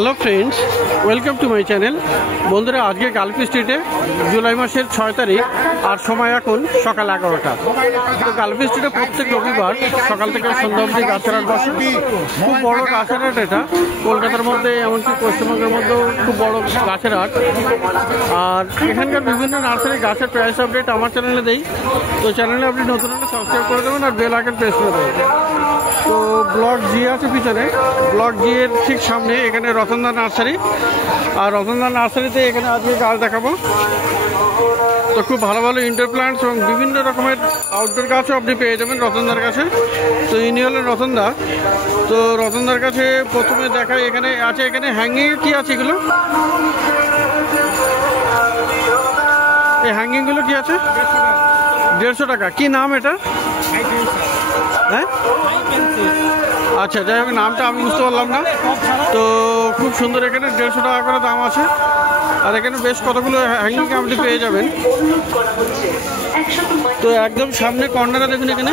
Hello friends, welcome to my channel. বন্ধুরা, আজকে Gulf স্ট্রিটে জুলাই মাসের 6 তারিখ আর সময় এখন সকাল 11টা। তো গালফ স্ট্রিটে প্রত্যেক রবিবার সকাল থেকে সন্ধ্যা অবধি গাছের হাট বসে। খুব বড় গাছের হাট এটা, কলকাতার মধ্যে এমনকি পশ্চিমবঙ্গের মধ্যেও খুব বড় গাছের হাট। আর এখানকার বিভিন্ন নার্সারি গাছের প্রাইস আপডেট আমার চ্যানেলে দেই। তো চ্যানেলে আপনি নতুন হলে সাবস্ক্রাইব করে দেবেন আর বেল আইকন প্রেস করে দেবেন। তো ব্লক জি আছে পিছনে, ব্লক জি এর ঠিক সামনে এখানে রতনদা নার্সারি। আর রতনদা নার্সারিতে এখানে আজকে গাছ দেখাবো। তো খুব ভালো ভালো ইনডোর প্ল্যান্টস এবং বিভিন্ন রকমের আউটডোর গাছও আপনি পেয়ে যাবেন রতনদার কাছে। তো ইনি হলেন রতনদা। তো রতনদার কাছে প্রথমে দেখাই, এখানে আছে, এখানে হ্যাঙ্গিং কি আছে এগুলো? এই হ্যাঙ্গিংগুলো কি আছে? 150 টাকা। কি নাম এটা? হ্যাঁ, আচ্ছা, যাই হোক, নামটা আমি বুঝতে পারলাম না। তো খুব সুন্দর, এখানে 150 টাকা করে দাম আছে। আর এখানে বেশ কতগুলো হ্যাঙ্গিং আপনি পেয়ে যাবেন। তো একদম সামনে কর্নারে দেখুন, এখানে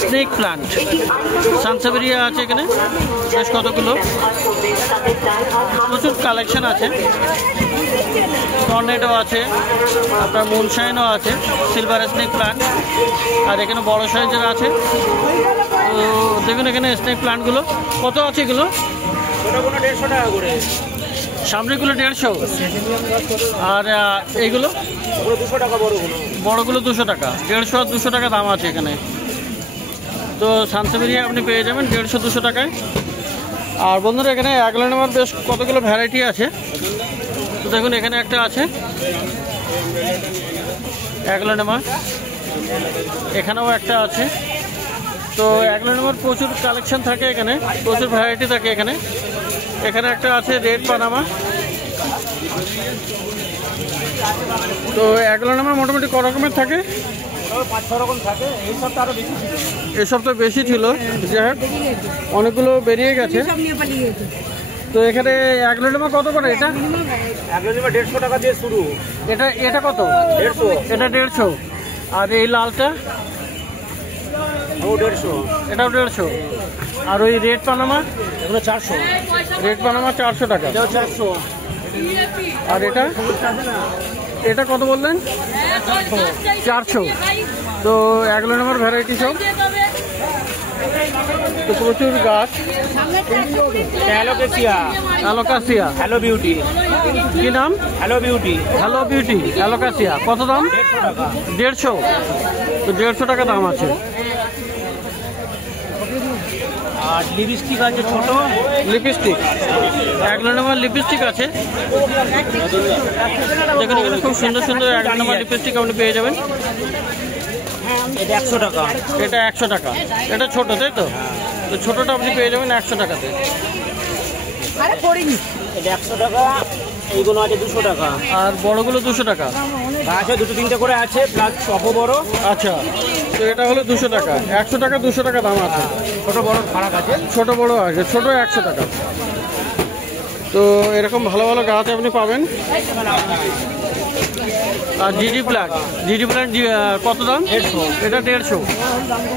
স্নেক প্লান্ট, সানসাবেরিয়া আছে এখানে বেশ কতগুলো, প্রচুর কালেকশন আছে। টর্নেডো আছে, আপনার মুনশাইনও আছে, সিলভার স্নেক প্লান্ট। আর এখানে বড় সাইজের আছে। তো দেখুন এখানে স্নেক প্লান্টগুলো কত আছে, এগুলো 150 টাকা করে, সামনেগুলো 150। আর এইগুলো 200 টাকা। বড়গুলো 200 টাকা। 150 আর 200 টাকা দাম আছে এখানে। তো সানসাবেরিয়া আপনি পেয়ে যাবেন 150-200 টাকায়। আর বন্ধুরা, এখানে অ্যাগলোনেমার বেশ কতগুলো ভ্যারাইটি আছে। তো দেখুন এখানে একটা আছে অ্যাগলোনেমা, এখানেও একটা আছে। তো অ্যাগলোনেমার প্রচুর কালেকশন থাকে এখানে, প্রচুর ভ্যারাইটি থাকে এখানে। এখানে একটা আছে রেড পানামা। তো অ্যাগলোনেমা মোটামুটি ক রকমের থাকে? 5-6 রকম থাকে। এই সপ্তাহে আরো বেশি ছিল, এই সপ্তাহে বেশি ছিল। যাই হোক, অনেকগুলো বেরিয়ে গেছে। তো এখানে অ্যাগলোনেমা কত করে? এটা অ্যাগলোনেমা 150 টাকা দিয়ে শুরু। এটা কত? 150। এটা 150। আর এই লালটা? ও 150। এটাও 150। আর ওই রেড পানামা? এগুলো 400। রেড পানামা 400 টাকা। এটাও 400। আর এটা কত বললেন? 400। তো অ্যাগলোনেমার ভ্যারাইটি সব। তো প্রচুর গাছ। Alocasia, hello beauty. কি নাম? Hello beauty. Hello beauty alocasia. কত দাম? 150। তো 150 টাকা দাম আছে। আর লিপস্টিক আছে ছোট, লিপস্টিক, অ্যাগলোনেমার লিপস্টিক আছে। দেখুন এখানে খুব সুন্দর সুন্দর অ্যাগলোনেমার লিপস্টিক আপনি পেয়ে যাবেন। এটা 100 টাকা। এটা 100 টাকা। এটা ছোট, তাই তো? তো ছোটটা আপনি পেয়ে যাবেন 100 টাকাতে। এটা 100 টাকা। এইগুলো আছে 200 টাকা। আর বড়গুলো 200 টাকা। আছে 2-3টে করে আছে, প্লাস টপও বড়। আচ্ছা, তো এটা হলো 200 টাকা। 100 টাকা 200 টাকা দাম আছে। ছোট বড় ফারাক আছে। ছোট বড় আছে, ছোট 100 টাকা। তো এরকম ভালো ভালো গাছ আপনি পাবেন। আর জিডি প্ল্যান্ট কত দাম? 150। এটা 150।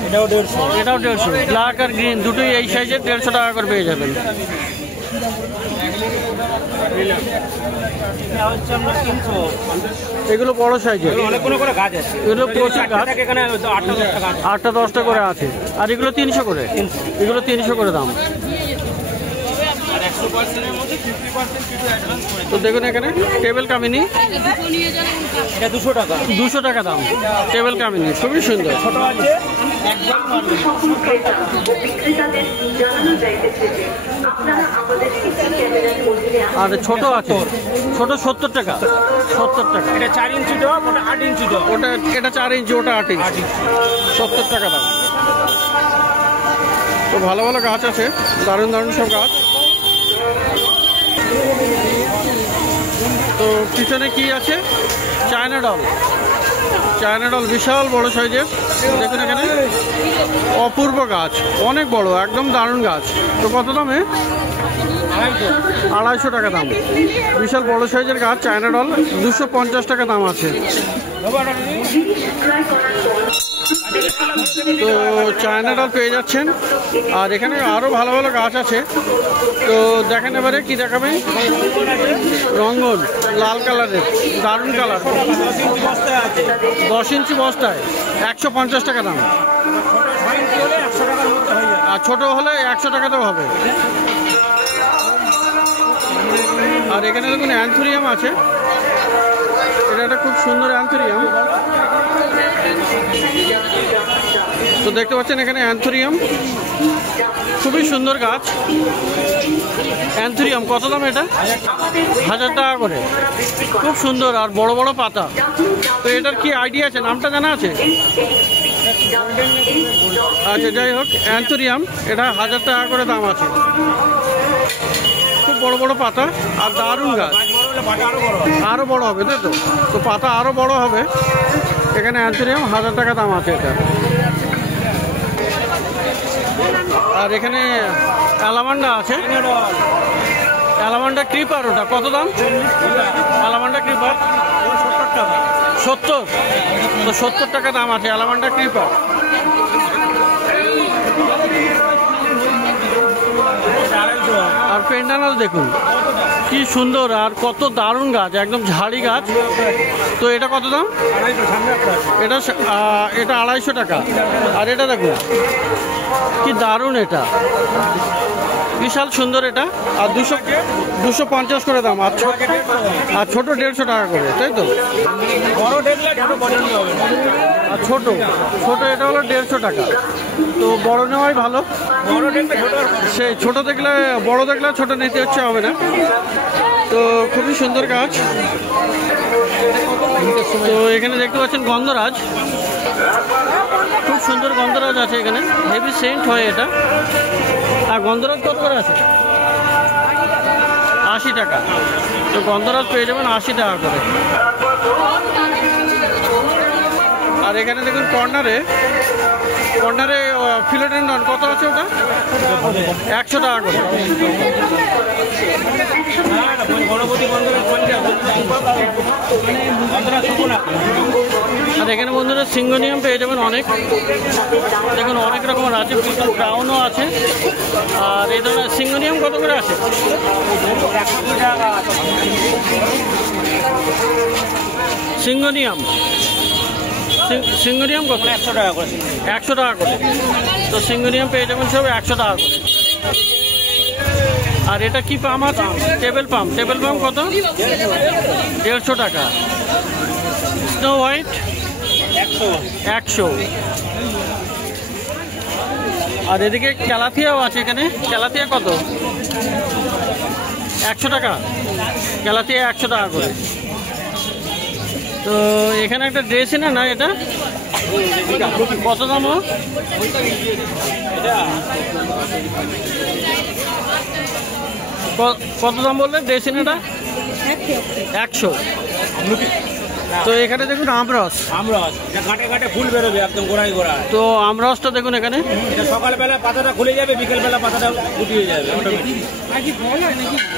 এটাও 150। এটাও 150। ব্ল্যাক আর গ্রিন দুটোই এই সাইজের 150 টাকা করে পেয়ে যাবেন। এগুলো বড় সাইজের, অনেকগুলো করে গাছ আছে। এগুলো প্রচুর গাছ, এখানে 8টা 10টা করে আছে। আর এগুলো 300 করে। এগুলো 300 করে দাম। তো দেখুন এখানে টেবিল কামিনী, এটা 200 টাকা। 200 টাকা দাম। টেবিল কামিনী খুবই সুন্দর। ছোট আছে। আর ছোট আছে, ছোট 70 টাকা। 70 টাকা। এটা 4 ইঞ্চি টপ, ওটা 8 ইঞ্চি টপ। এটা 4 ইঞ্চি, ওটা 8 ইঞ্চি। 70 টাকা দাম। তো ভালো ভালো গাছ আছে, দারুণ দারুণ সব গাছ। তো পিছনে কি আছে? China doll. চায়না ডল বিশাল বড় সাইজের। দেখুন এখানে অপূর্ব গাছ, অনেক বড়, একদম দারুণ গাছ। তো কত দামে? 250 টাকা দাম। বিশাল বড় সাইজের গাছ চায়না ডল, 250 টাকা দাম আছে। তো চায়না ডল পেয়ে যাচ্ছেন। আর এখানে আরও ভালো ভালো গাছ আছে, তো দেখেন এবারে কি দেখাবেন। রঙ্গন লাল কালারের, দারুণ কালার, 10 ইঞ্চি বস্তায় 150 টাকা দাম। আর ছোট হলে 100 টাকাতেও হবে। আর এখানে দেখুন অ্যান্থুরিয়াম আছে, এটা একটা খুব সুন্দর অ্যান্থুরিয়াম। তো দেখতে পাচ্ছেন এখানে অ্যান্থুরিয়াম, খুবই সুন্দর গাছ। অ্যান্থুরিয়াম কত দাম এটা? 1000 টাকা করে। খুব সুন্দর আর বড় বড় পাতা। তো এটার কি আইডিয়া আছে, নামটা জানা আছে? আচ্ছা, যাই হোক, অ্যান্থুরিয়াম এটা 1000 টাকা করে দাম আছে। খুব বড় বড় পাতা আর দারুণ গাছ, আরো বড় হবে, তাই তো? তো পাতা আরো বড় হবে। এখানে অ্যান্থুরিয়াম 1000 টাকা দাম আছে এটা। আর এখানে অ্যালামান্ডা আছে, অ্যালামান্ডা ক্রিপার, ওটা কত দাম? Allamanda creeper 70। তো 70 টাকা দাম আছে অ্যালামান্ডা ক্রিপার। আর পেন্ডানাল দেখুন কি সুন্দর আর কত দারুণ গাছ, একদম ঝাড়ি গাছ। তো এটা কত দাম? এটা 250 টাকা। আর এটা দেখুন কি দারুণ, এটা বিশাল সুন্দর এটা। আর 250 করে দাম। আর ছোট 150 টাকা করে, তাই তো? আর ছোট এটা হলো 150 টাকা। তো বড় নেওয়াই ভালো, সেই ছোট দেখলে বড় দেখলে ছোট নিতে হচ্ছে, হবে না। তো খুবই সুন্দর গাছ। তো এখানে দেখতে পাচ্ছেন গন্ধরাজ, খুব সুন্দর গন্ধরাজ আছে এখানে, হেভি সেন্ট হয় এটা। আর গন্ধরাজ কত করে আছে? 80 টাকা। তো গন্ধরাজ পেয়ে যাবেন 80 টাকা করে। আর এখানে দেখুন কর্নারে ফিলোডেন্ড্রন কত আছে? ওটা 100 টাকা করে। আর এখানে বন্ধুরা সিঙ্গোনিয়াম পেয়ে যাবেন অনেক, দেখুন অনেক রকমের আছে, ব্রাউনও আছে। আর এই ধরনের সিঙ্গোনিয়াম কত করে আছে? সিঙ্গোনিয়াম কত? 100 টাকা করে। 100 টাকা করে। তো সিঙ্গোনিয়াম পেয়ে যাবেন সব 100 টাকা করে। আর এটা কি পাম আছে? টেবিল পাম কত? 150 টাকা। Snow white 100। আর এদিকে ক্যালাথিয়াও আছে, এখানে ক্যালাথিয়া কত? 100 টাকা। ক্যালাথিয়া 100 টাকা করে। তো এখানে একটা ড্রেসই না এটা কত দাম? কত দাম বললেন ড্রেসিনাটা? 100। তো এখানে দেখুন আমরস ঘাটে ফুল বেরোবে একদম গোড়ায়। তো আমরসটা দেখুন এখানে, সকালবেলা পাতাটা খুলে যাবে, বিকেলবেলা পাতাটা ফুটিয়ে যাবে,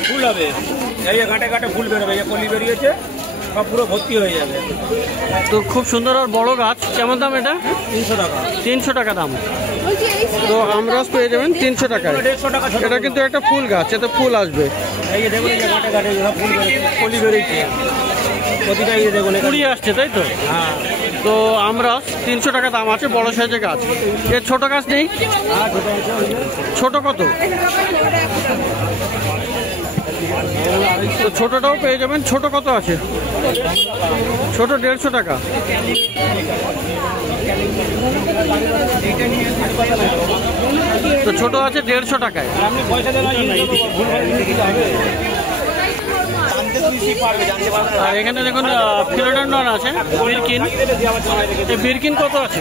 ফুল হবে। ঘাটে ফুল বেরোবে, কলি বেরিয়েছে, সব পুরো ভর্তি হয়ে যাবে। তো খুব সুন্দর আর বড় গাছ। কেমন দাম এটা? 300 টাকা। 300 টাকা দাম। তো আমরস পেয়ে যাবেন 300 টাকায়। এটা কিন্তু একটা ফুল গাছ, এতে ফুল আসবে। এই যে দেখুন, ঘাটে ফুল কলি বেরিয়েছে, প্রতিটা দেখুন কুড়ি আসছে, তাই তো? হ্যাঁ। তো আমরস 300 টাকা দাম আছে, বড় সাইজের গাছ। এর ছোট গাছ নেই? ছোট কত? তো ছোটটাও পেয়ে যাবেন। ছোট কত আছে? ছোট 150 টাকা। তো ছোট আছে 150 টাকায়। আর এখানে দেখুন ফিলোডেন্ড্রন আছে, বিরকিন কত আছে?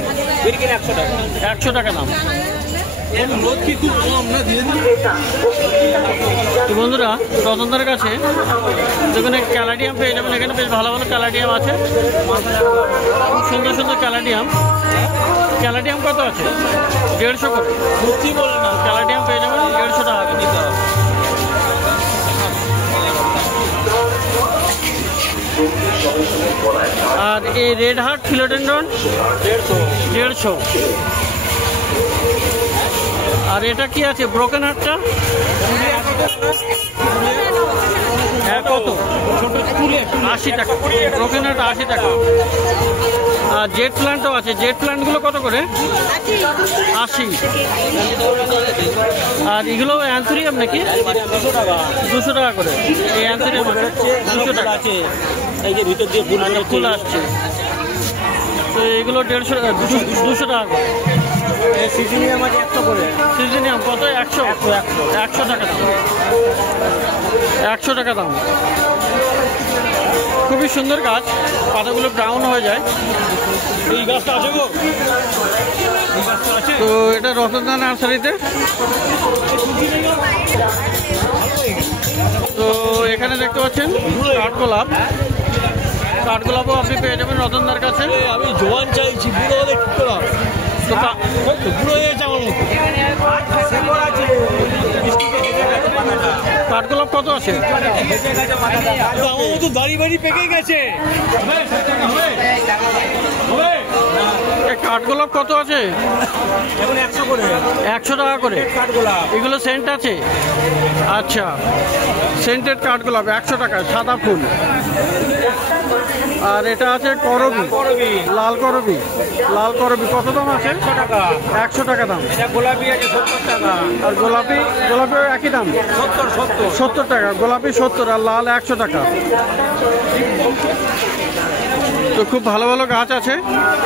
100 টাকা দাম। তো বন্ধুরা রতনদার কাছে দেখুন ক্যালাডিয়াম পেয়ে যাবেন। এখানে বেশ ভালো ভালো ক্যালাডিয়াম আছে, খুব সুন্দর সুন্দর ক্যালাডিয়াম কত আছে? 150 করে। ক্যালাডিয়াম পেয়ে যাবেন 150 টাকা নিতে হবে। আর এই রেড হার্ট ফিলোডেন্ড্রন 150। আর এটা কি আছে ব্রোকেন হার্টটা? কত? 80 টাকা। ব্রোকেন হার্ট 80 টাকা। আর জেট প্ল্যান্টও আছে। জেট প্ল্যান্টগুলো কত করে? 80। আর এগুলো অ্যান্থুরিয়াম নাকি? 200 টাকা করে। এই অ্যান্থুরিয়াম 200 টাকা আছে। এই যে ভিতর দিয়ে ফুল আসছে, তো এগুলো 200 টাকা করে। সিজিনিয়াম আছে 100 করে। সিজিনিয়াম কত? 100 টাকা দাম। 100 টাকা দাম। খুবই সুন্দর গাছ, পাতাগুলো ব্রাউন হয়ে যায়। এই গাছটা আছে গো, তো এটা রতনদা নার্সারিতে। তো এখানে দেখতে পাচ্ছেন কাঠগোলাপ। কাঠগোলাপও আপনি পেয়ে যাবেন রতনদার কাছে। আমি জোয়ান চাইছি, বুড়ো হলে ঠিক করা। তো বুড়ো হয়ে গেছে আমার মতো। কাঠগোলাপ কত আছে? আমার মতো দাড়ি বাড়ি পেকে গেছে। কাঠগোলাপ কত আছে? 100 টাকা করে। এগুলো সেন্ট আছে? আচ্ছা, সেন্টেড কাঠগোলাপ 100 টাকা, সাদা ফুল। আর এটা আছে করবি, লাল করবি। লাল করবি কত দাম আছে? 100 টাকা দাম। গোলাপি আছে 70 টাকা। আর গোলাপিও একই দাম, 70 টাকা। গোলাপি 70 আর লাল 100 টাকা। তো খুব ভালো ভালো গাছ আছে।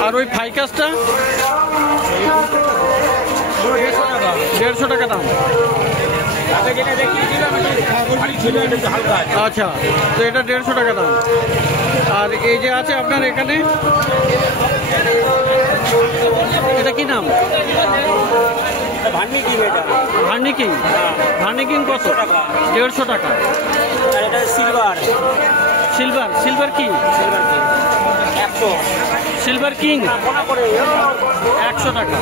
আর ওই ফাইকাসটা 150 টাকা দাম। আচ্ছা, তো এটা 150 টাকা দাম। আর এই যে আছে আপনার এখানে, এটা কি নাম? ভার্নিকিং। ভার্নিকিং কত? 150 টাকা। সিলভার কি? সিলভার কিং 100 টাকা।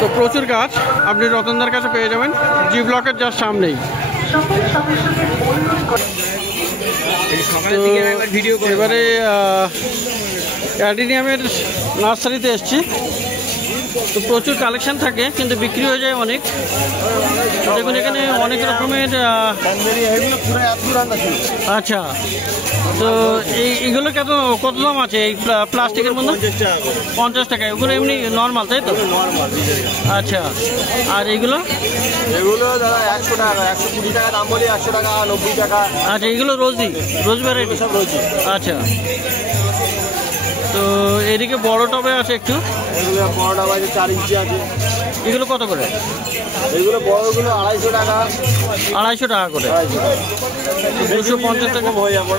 তো প্রচুর গাছ আপনি রতনদার কাছে পেয়ে যাবেন, জি ব্লকের যার সামনেই। এবারে অ্যাডিনিয়ামের নার্সারিতে এসছি। তো প্রচুর কালেকশন থাকে কিন্তু বিক্রি হয়ে যায় অনেক। দেখুন এখানে অনেক রকমের। আচ্ছা, তো এইগুলো কত দাম আছে? এই প্লাস্টিকের মধ্যে 50 টাকা। এগুলো এমনি নর্মাল তাই তো? আচ্ছা, আর এইগুলো? দাদা 100 টাকা, 120 টাকা দাম বলি। 100 টাকা, 90 টাকা। আচ্ছা, এগুলো রোজ ভ্যারাইটি সব রোজি। আচ্ছা, তো এদিকে বড় টবে আছে একটু। এগুলো বড় টব আছে 4 ইঞ্চি আছে। এগুলো কত করে? এগুলো বড়গুলো 250 টাকা। 250 টাকা করে। 250 টাকা হয়ে যাবে।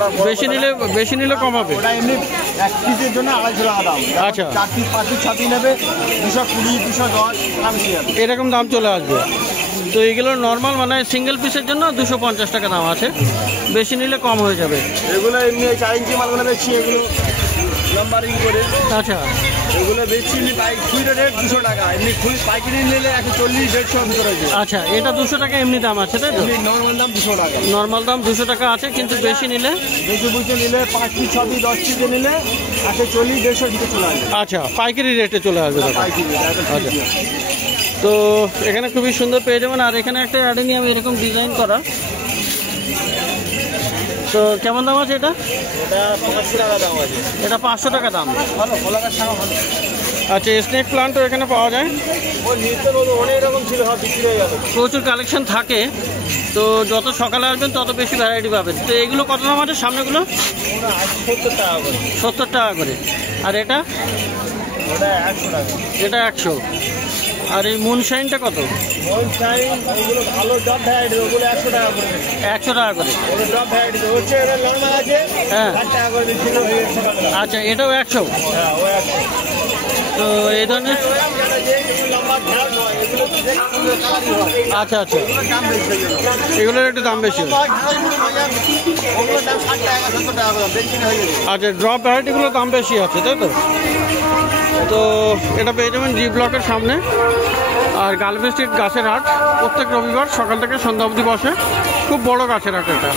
বেশি নিলে কম হবে। ওটা এমনি এক পিসের জন্য 250 টাকা দাম। আচ্ছা, 4 পিস 5 পিস 6 পিস নেবে 220 210 দাম কি আছে, এরকম দাম চলে আসবে। তো এগুলো নর্মাল মানে সিঙ্গেল পিসের জন্য 250 টাকা দাম আছে, বেশি নিলে কম হয়ে যাবে। এগুলো এমনি 4 ইঞ্চি মালগুলো বেশি, এগুলো নাম্বারিং করে। আচ্ছা, এগুলো বেশি খুচরো রেট 200 টাকা। এমনি পাইকারি নিলে 140 150 ভিতরে আছে। আচ্ছা, এটা 200 টাকা এমনি দাম আছে তাই তো? নর্মাল দাম 200 টাকা। নর্মাল দাম 200 টাকা আছে, কিন্তু বেশি নিলে বুঝে নিলে 5 পিস 6 পিস 10 পিস নিলে 140 150 ভিতরে চলে আসবে। আচ্ছা, পাইকারি রেটে চলে আসবে। আচ্ছা, তো এখানে খুবই সুন্দর পেয়ে যাবেন। আর এখানে একটা অ্যাডেনিয়াম এরকম ডিজাইন করা। তো কেমন দাম আছে এটা? এটা 500 টাকা দাম আছে। এটা 500 টাকা দাম। ভালো কলাগাছ ছাড়া ভালো। আচ্ছা, স্নেক প্লান্টও এখানে পাওয়া যায়। ওই নিচে অনেক রকম ছিল, সব বিক্রি হয়ে গেল। প্রচুর কালেকশন থাকে, তো যত সকালে আসবেন তত বেশি ভ্যারাইটি পাবেন। তো এগুলো কত দাম আছে সামনেগুলো? 70 টাকা করে। 70 টাকা করে। আর এটা? ওটা 100 টাকা। এটা 100। আর এই মুনশাইনটা কত? মুনশাইন ওগুলো ভালো ড্রপ ভ্যারাইটি, ওগুলো 100 টাকা করে। 100 টাকা করে। ওগুলো ড্রপ ভ্যারাইটি হচ্ছে, এটা নরমাল আছে। হ্যাঁ, 60 টাকা করে বিক্রি হয়ে গেছে। আচ্ছা, এটাও 100। হ্যাঁ, ও 100। তো এই ধরনের আচ্ছা আচ্ছা, এগুলোর একটু দাম বেশি। আচ্ছা, ড্রপ ভ্যারাইটিগুলোর দাম বেশি আছে তাই তো? তো এটা পেয়ে যাবেন জি ব্লকের সামনে। আর গার্লফ স্ট্রিট গাছের হাট প্রত্যেক রবিবার সকাল থেকে সন্ধ্যা অবধি বসে। খুব বড় গাছের হাট এটা।